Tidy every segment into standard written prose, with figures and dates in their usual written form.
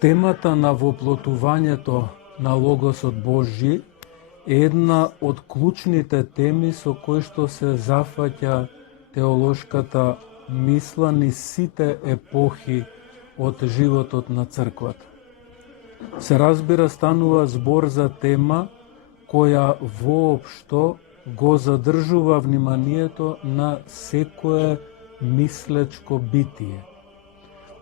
Темата на воплотувањето на Логосот Божји е една од клучните теми со кои што се зафаќа теолошката мисла низ сите епохи од животот на црквата. Се разбира, станува збор за тема која воопшто го задржува вниманието на секое мислечко битие.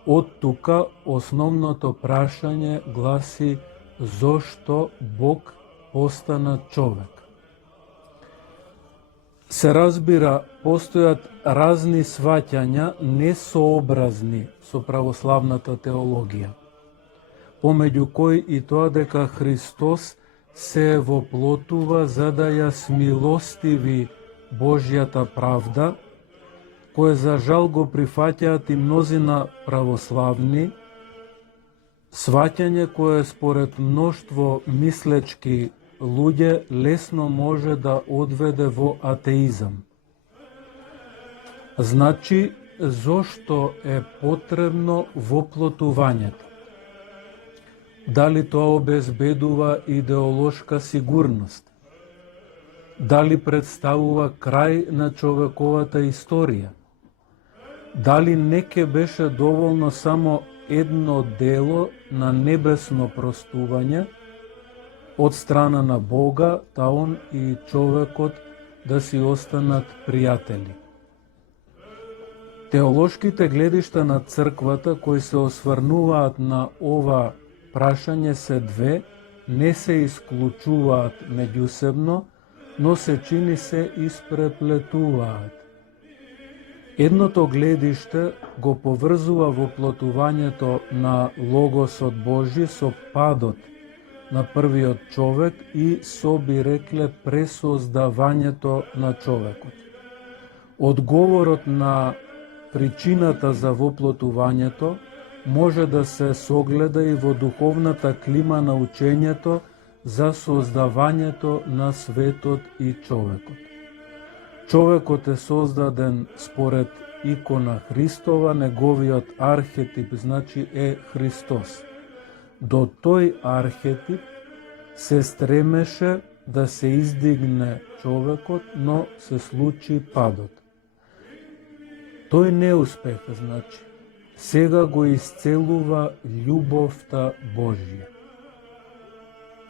Од тука основното прашање гласи зошто Бог постана човек. Се разбира, постојат разни сваќања несообразни со православната теологија, помеѓу кои и тоа дека Христос се воплотува за да ја смилостиви Божјата правда, кое за жал го прифаќаат и мнозина православни, сваќање кое според мноштво мислечки луѓе лесно може да одведе во атеизам. Значи, зошто е потребно воплотувањето? Дали тоа обезбедува идеолошка сигурност? Дали представува крај на човековата историја? Дали не ке беше доволно само едно дело на небесно простување од страна на Бога, та он и човекот да си останат пријатели? Теолошките гледишта на црквата кои се осврнуваат на ова прашање се две, не се исклучуваат меѓусебно, но се чини се испреплетуваат. Едното гледиште го поврзува воплотувањето на Логосот Божи со падот на првиот човек и со, би рекле, пресоздавањето на човекот. Одговорот на причината за воплотувањето може да се согледа и во духовната клима на учењето за создавањето на светот и човекот. Човекот е создаден според икона Христова, неговиот архетип значи е Христос. До тој архетип се стремеше да се издигне човекот, но се случи падот. Тој не успеха, значи. Сега го исцелува љубовта Божја.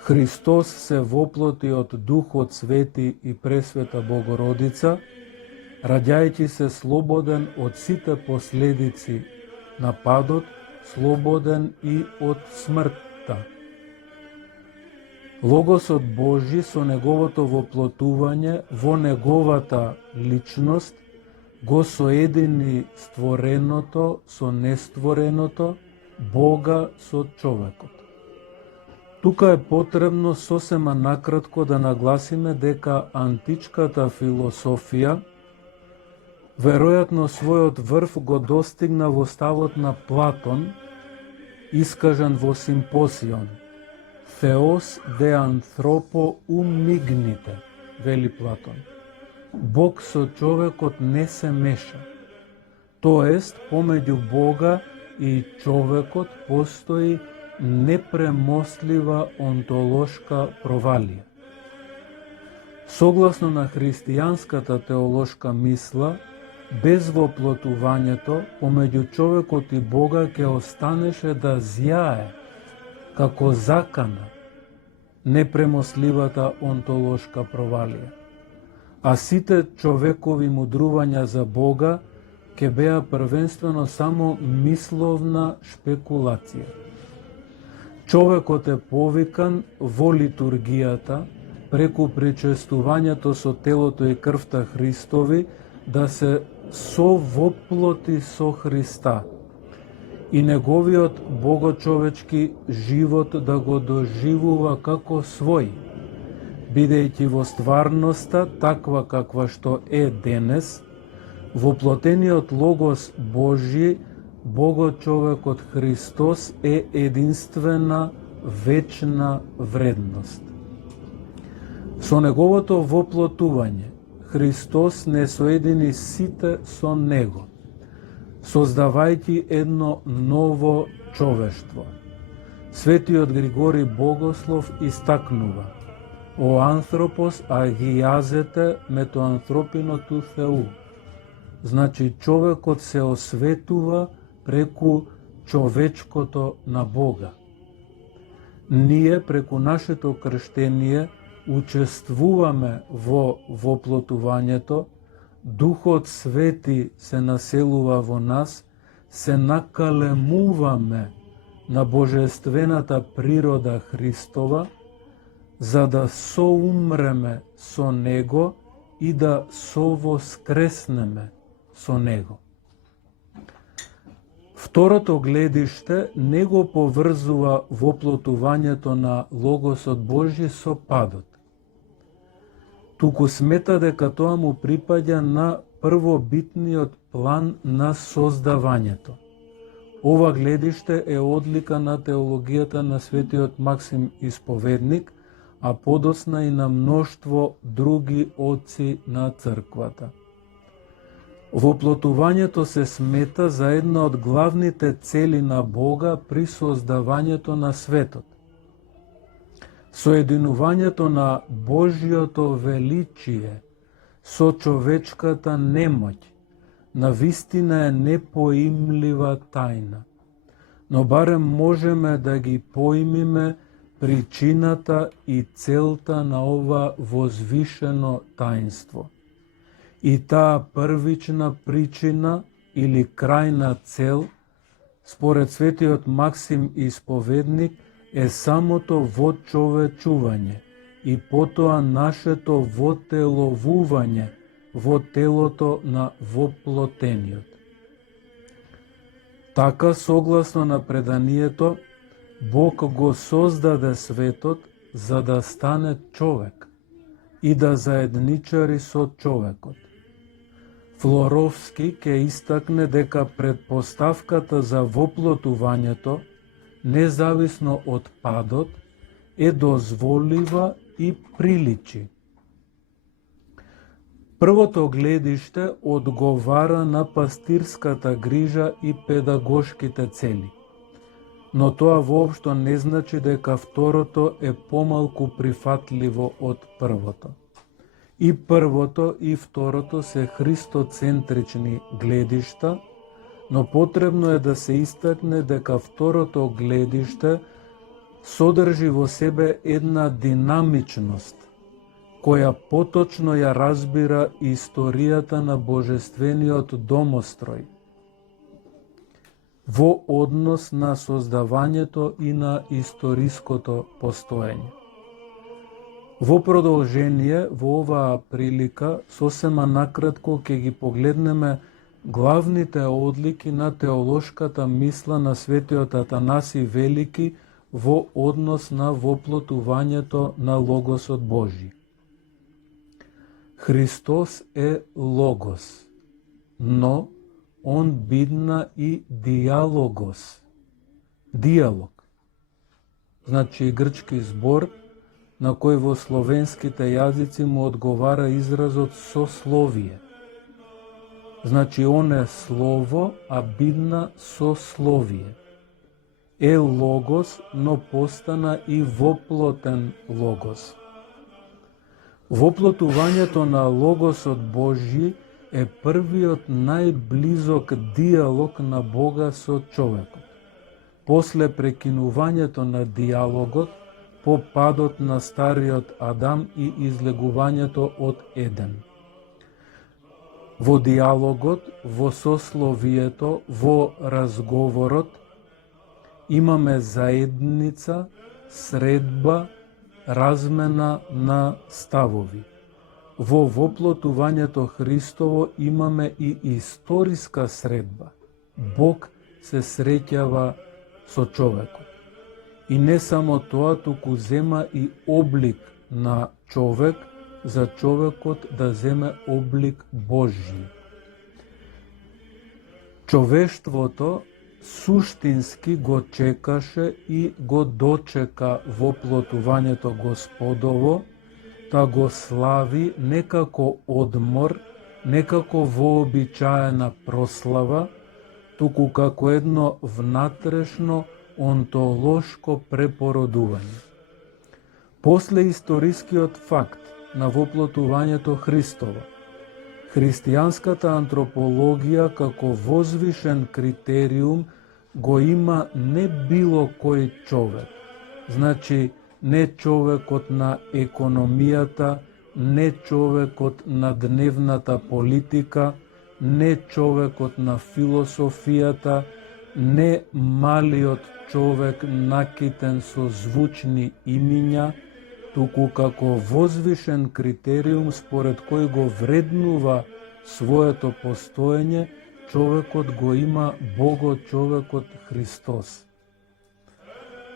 Христос се воплоти од Духот Свети и Пресвета Богородица, раѓајќи се слободен од сите последици на падот, слободен и од смртта. Логосот Божји со неговото воплотување во неговата личност го соедини створеното со нествореното, Бога со човекот. Тука е потребно сосема накратко да нагласиме дека античката философија веројатно својот врв го достигна во ставот на Платон, искажан во Симпосион. Θεός де анθρωπο умигните, вели Платон. Бог со човекот не се меша. Тоест, помеѓу Бога и човекот постои непремостлива онтолошка провалија. Согласно на христијанската теолошка мисла, без воплотувањето помеѓу човекот и Бога ќе останеше да зјае како закана непремостливата онтолошка провалија. А сите човекови мудрувања за Бога ќе беа првенствено само мисловна шпекулација. Човекот е повикан во литургијата, преку причестувањето со телото и крвта Христови, да се совоплоти со Христа и неговиот богочовечки живот да го доживува како свој, бидејќи во стварноста, таква каква што е денес, воплотениот Логос Божји, Богочовекот Христос е единствена вечна вредност. Со неговото воплотување, Христос не соедини сите со Него, создавајќи едно ново човештво. Светиот Григорий Богослов истакнува: «О анθρωпос агијазете με το ανθρώπινο του Θεού». Значи човекот се осветува преку човечкото на Бога. Ние преку нашето крштение учествуваме во воплотувањето, Духот Свети се населува во нас, се накалемуваме на божествената природа Христова, за да соумреме со Него и да совоскреснеме со Него. Второто гледиште не го поврзува воплотувањето на Логосот Божји со падот, туку смета дека тоа му припаѓа на првобитниот план на создавањето. Ова гледиште е одлика на теологијата на светиот Максим Исповедник, а подоцна и на мноштво други отци на црквата. Воплотувањето се смета за една од главните цели на Бога при создавањето на светот. Соединувањето на Божјото величие со човечката немоќ навистина е непоимлива тајна, но барем можеме да ги поимиме причината и целта на ова возвишено таинство. И таа првична причина или крајна цел, според светиот Максим Исповедник, е самото вочовечување и потоа нашето вотеловување во телото на воплотениот. Така, согласно на преданието, Бог го создаде светот за да стане човек и да заедничари со човекот. Флоровски ќе истакне дека предпоставката за воплотувањето, независно од падот, е дозволива и приличи. Првото гледиште одговара на пастирската грижа и педагошките цели, но тоа воопшто не значи дека второто е помалку прифатливо од првото. И првото и второто се христоцентрични гледишта, но потребно е да се истакне дека второто гледиште содржи во себе една динамичност, која поточно ја разбира историјата на божествениот домострој во однос на создавањето и на историското постоење. Во продолжение, во оваа прилика, сосема накратко ќе ги погледнеме главните одлики на теолошката мисла на светиот Атанаси Велики во однос на воплотувањето на Логосот Божји. Христос е Логос, но он бидна и диалогос. Диалог. Значи грчки збор на кој во словенските јазици му одговара изразот сословие. Значи он е слово, а бидна сословие. Е Логос, но постана и воплотен Логос. Воплотувањето на Логосот Божји е првиот најблизок диалог на Бога со човекот. После прекинувањето на диалогот, по падот на стариот Адам и излегувањето од Еден. Во диалогот, во сословието, во разговорот, имаме заедница, средба, размена на ставови. Во воплотувањето Христово имаме и историска средба. Бог се среќава со човекот. И не само тоа, туку зема и облик на човек, за човекот да земе облик Божји. Човештвото суштински го чекаше и го дочека воплотувањето Господово, та го слави не како одмор, не како вообичаена прослава, туку како едно внатрешно онтолошко препородување. После историскиот факт на воплотувањето Христово, христијанската антропологија како возвишен критериум го има не било кој човек, значи не човекот на економијата, не човекот на дневната политика, не човекот на философијата, не малиот човек накитен со звучни имиња, туку како возвишен критериум според кој го вреднува своето постоење, човекот го има Бого човекот Христос.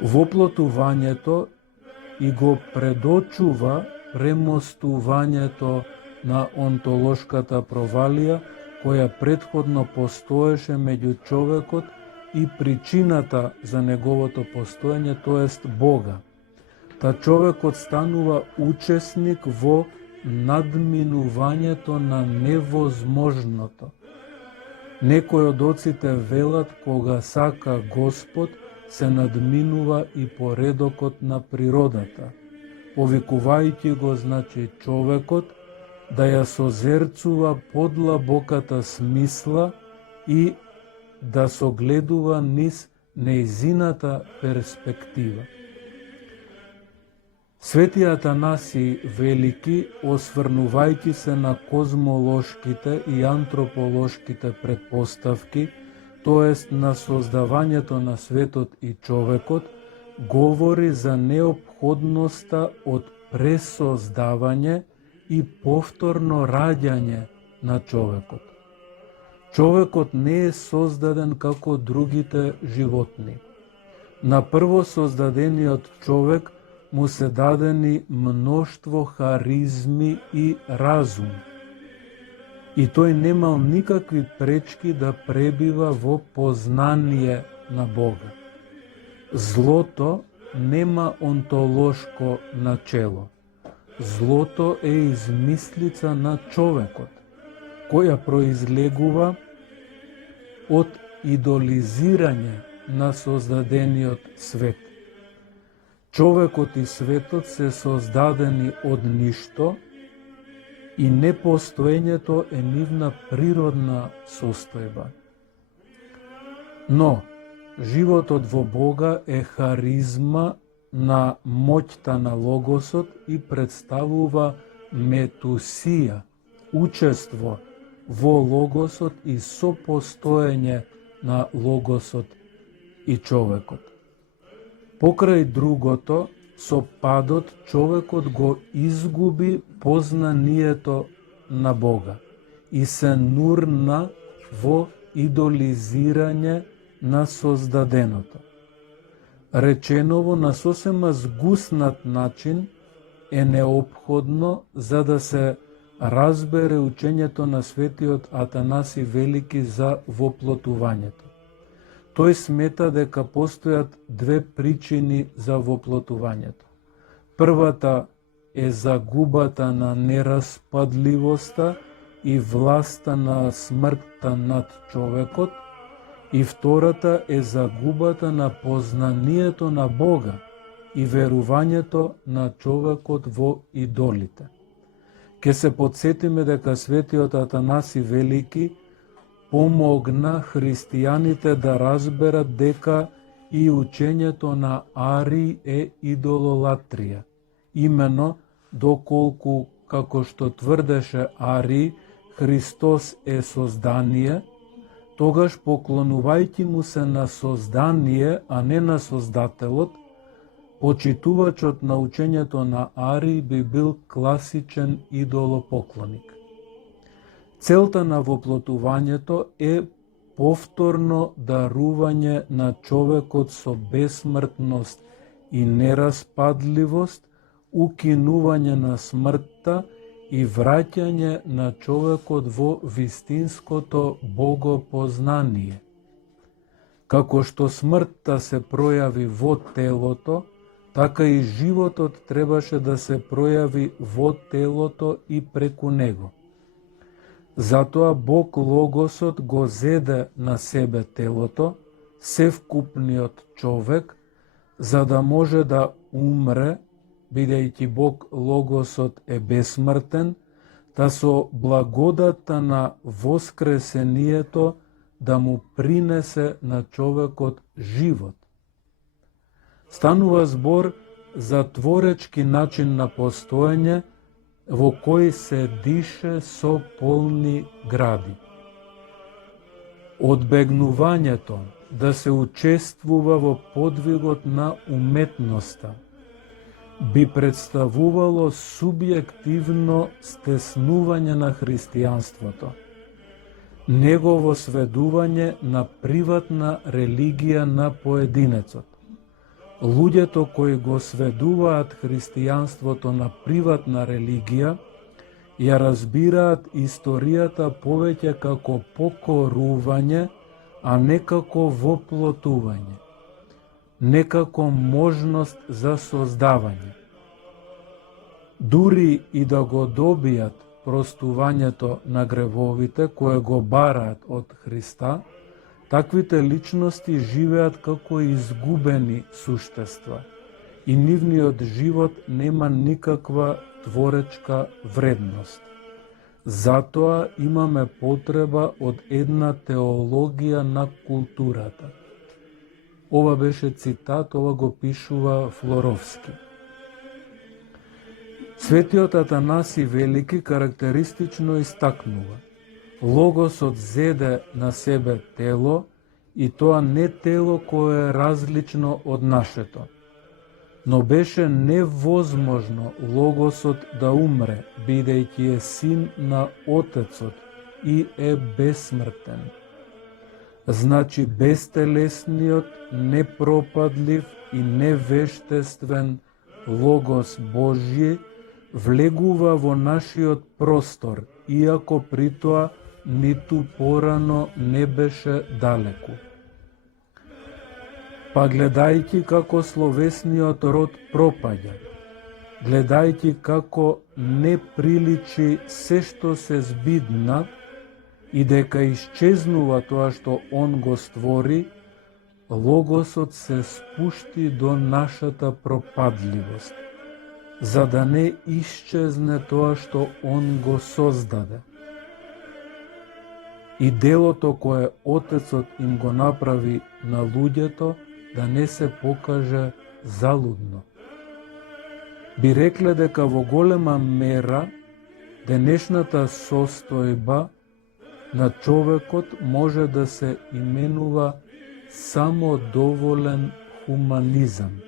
Воплотувањето и го предочува премостувањето на онтолошката провалија која претходно постоеше меѓу човекот и причината за неговото постоење, тоест Бога. Та човекот станува учесник во надминувањето на невозможното. Некои од оците велат кога сака Господ се надминува и поредокот на природата, повикувајќи го значи човекот да ја созерцува подлабоката смисла и да согледува низ нејзината перспектива. Свети Атанаси Велики, осврнувајќи се на козмолошките и антрополошките предпоставки, тоест на создавањето на светот и човекот, говори за неопходноста од пресоздавање и повторно раѓање на човекот. Човекот не е создаден како другите животни. На прво создадениот човек му се дадени мноштво харизми и разум. И тој немал никакви пречки да пребива во познание на Бога. Злото нема онтолошко начело. Злото е измислица на човекот, која произлегува од идолизирање на создадениот свет. Човекот и светот се создадени од ништо и непостоењето е нивна природна состојба. Но животот во Бога е харизма на моќта на Логосот и представува метусија, учество во Логосот и сопостоење на Логосот и човекот. Покрај другото, со падот човекот го изгуби познанието на Бога и се нурна во идолизирање на создаденото. Реченово на сосема згуснат начин е неопходно за да се разбере учењето на светиот Атанаси Велики за воплотувањето. Тој смета дека постојат две причини за воплотувањето. Првата е загубата на нераспадливоста и власта на смртта над човекот, и втората е загубата на познанието на Бога и верувањето на човекот во идолите. Ке се подсетиме дека светиот Атанаси Велики помогна христијаните да разберат дека и учењето на Ари е идололатрија. Имено, доколку, како што тврдеше Ари, Христос е создание, тогаш поклонувајќи му се на создание, а не на Создателот, почитувачот на учењето на Ари би бил класичен идолопоклоник. Целта на воплотувањето е повторно дарување на човекот со бесмртност и нераспадливост, укинување на смртта и враќање на човекот во вистинското богопознание. Како што смртта се пројави во телото, така и животот требаше да се пројави во телото и преку него. Затоа Бог Логосот го зеде на себе телото, севкупниот човек, за да може да умре, бидејќи Бог Логосот е бесмртен, та со благодата на воскресението да му принесе на човекот живот. Станува збор за творечки начин на постоење во кој се дише со полни гради. Одбегнувањето да се учествува во подвигот на уметноста би представувало субјективно стеснување на христијанството, негово сведување на приватна религија на поединецот. Луѓето кои го сведуваат христијанството на приватна религија, ја разбираат историјата повеќе како покорување, а не како воплотување, не како можност за создавање. Дури и да го добијат простувањето на гревовите кое го бараат од Христа, таквите личности живеат како изгубени суштества и нивниот живот нема никаква творечка вредност. Затоа имаме потреба од една теологија на културата. Ова беше цитат, ова го пишува Флоровски. Светиот Атанаси Велики карактеристично истакнува: Логосот зеде на себе тело, и тоа не тело кое е различно од нашето. Но беше невозможно Логосот да умре, бидејќи е син на Отецот и е бесмртен. Значи бестелесниот, непропадлив и невештествен Логос Божји влегува во нашиот простор, иако при тоа ниту порано не беше далеку. Па гледајќи како словесниот род пропаѓа, гледајќи како не приличи се што се збидна и дека исчезнува тоа што он го створи, Логосот се спушти до нашата пропадливост, за да не исчезне тоа што он го создаде. И делото кое Отецот им го направи на луѓето да не се покаже залудно. Би рекле дека во голема мера денешната состојба на човекот може да се именува самодоволен хуманизам.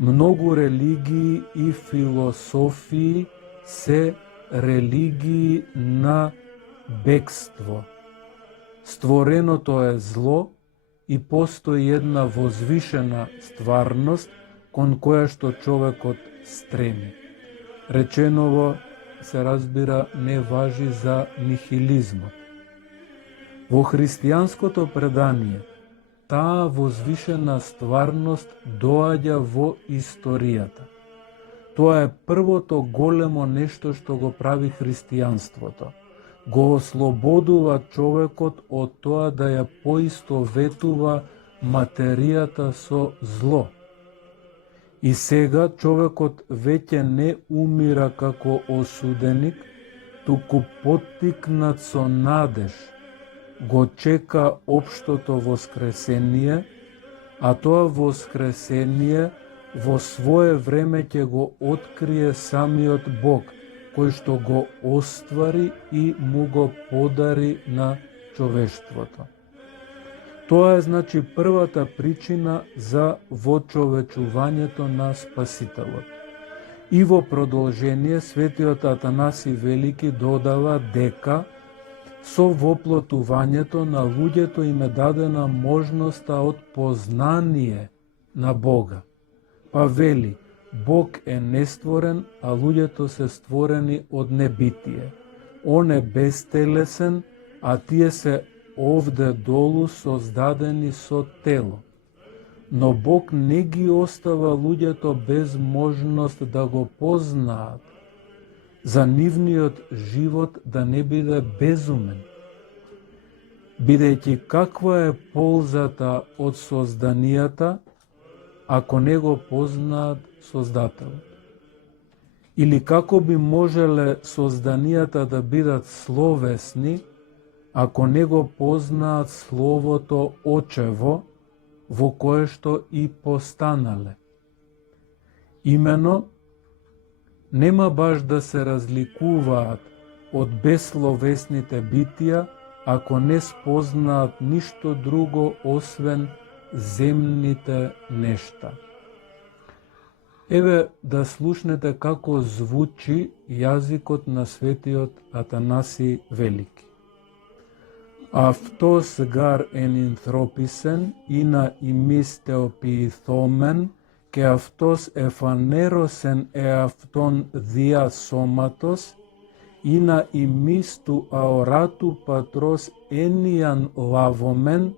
Многу религии и философии се религии на бегство. Створеното е зло и постои една возвишена стварност кон која што човекот стреми. Реченово се разбира не важи за нихилизмот. Во христијанското предание таа возвишена стварност доаѓа во историјата. Тоа е првото големо нешто што го прави христијанството. Го ослободува човекот од тоа да ја поистоветува материјата со зло. И сега човекот веќе не умира како осуденик, туку поттикнат со надеж го чека општото воскресение, а тоа воскресение во свое време ќе го открие самиот Бог, кој што го оствари и му го подари на човештвото. Тоа е значи првата причина за вочовечувањето на Спасителот. И во продолжение светиот Атанаси Велики додава дека со воплотувањето на луѓето им е дадена можноста од познание на Бога. Па вели, Бог е нестворен, а луѓето се створени од небитие. Он е безтелесен, а тие се овде долу создадени со тело. Но Бог не ги остава луѓето без можност да го познаат, за нивниот живот да не биде безумен. бидејќи каква е ползата од созданијата ако не го познаат Создателот? Или како би можеле созданијата да бидат словесни ако не го познаат Словото Очево во кое што и постанале? Имено, нема баш да се разликуваат од безсловесните битија ако не спознаат ништо друго освен земните нешта. Еве да слушнете како звучи јазикот на светиот Атанаси Велики. Αυτός γαρ ενυνθρώπισεν ήνα ημείς θεοποιηθόμεν και αυτός εφανέρωσεν εαυτόν δια σώματος ήνα ημείς του αοράτου πατρός έννοιαν λάβομεν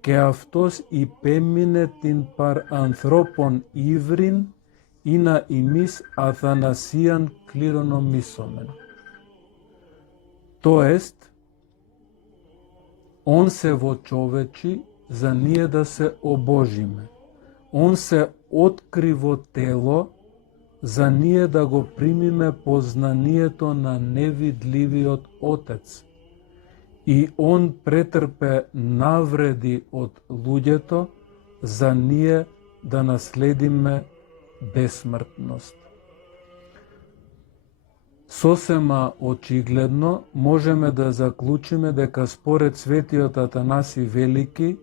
και αυτός υπέμεινε την παρ ανθρώπων ύβριν ήνα ημείς αθανασίαν κληρονομήσομεν. Το est, Он се вочовечи за ние да се обожиме. Он се откри во тело за ние да го примиме познанието на невидливиот Отец. И Он претрпе навреди од луѓето за ние да наследиме бесмртност. Сосема очигледно можеме да заклучиме дека според светиот Атанаси Велики,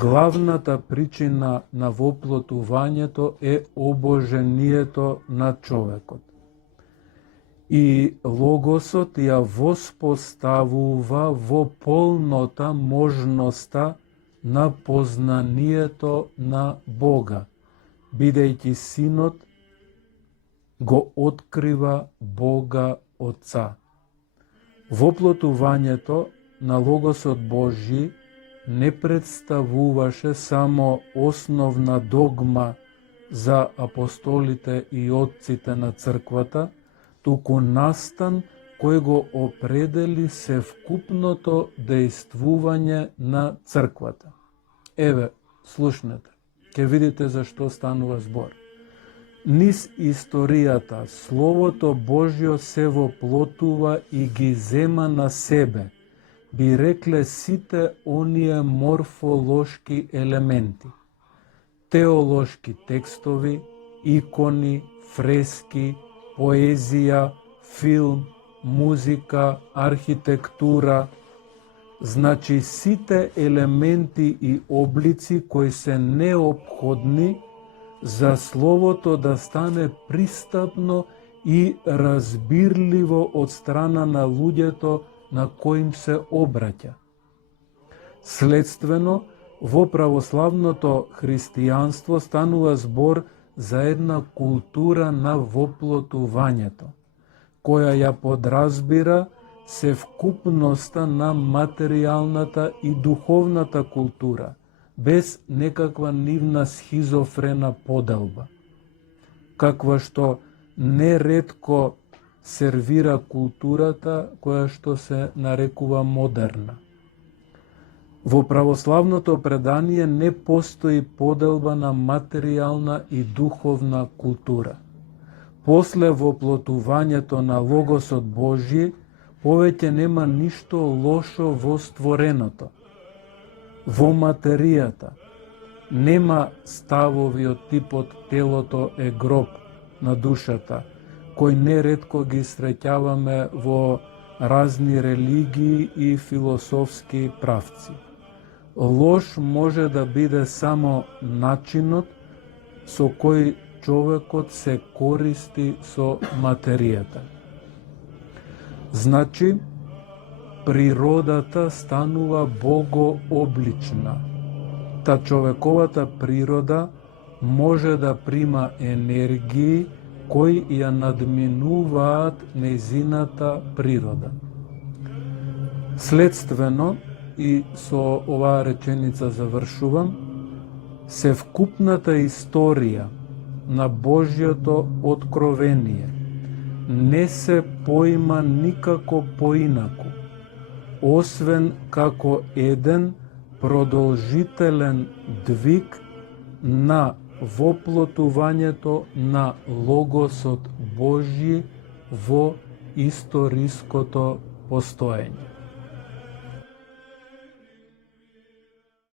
главната причина на воплотувањето е обожението на човекот. И Логосот ја воспоставува во полнота можноста на познанието на Бога, бидејќи Синот го открива Бога Отца. Воплотувањето на Логосот Божји не представуваше само основна догма за апостолите и отците на црквата, туку настан кој го определи севкупното дејствување на црквата. Еве, слушнете, ќе видите за што станува збор. Низ историјата, Словото Божјо се воплотува и ги зема на себе, би рекле сите оние морфолошки елементи, теолошки текстови, икони, фрески, поезија, филм, музика, архитектура, значи сите елементи и облици кои се неопходни за Словото да стане пристапно и разбирливо од страна на луѓето на коим се обраќа. Следствено, во православното христијанство станува збор за една култура на воплотувањето, која ја подразбира севкупноста на материјалната и духовната култура, без некаква нивна схизофрена поделба, каква што неретко сервира културата која што се нарекува модерна. Во православното предание не постои поделба на материјална и духовна култура. После воплотувањето на Логосот Божји, повеќе нема ништо лошо во створеното. Во материјата нема ставови од типот телото е гроб на душата, кој неретко ги среќаваме во разни религии и философски правци. Лош може да биде само начинот со кој човекот се користи со материјата. Значи, природата станува богооблична. Та човековата природа може да прима енергии кои ја надминуваат нејзината природа. Следствено, и со оваа реченица завршувам, севкупната историја на Божјото откровение не се поима никако поинаку, освен како еден продолжителен двиг на воплотувањето на Логосот Божји во историското постоење.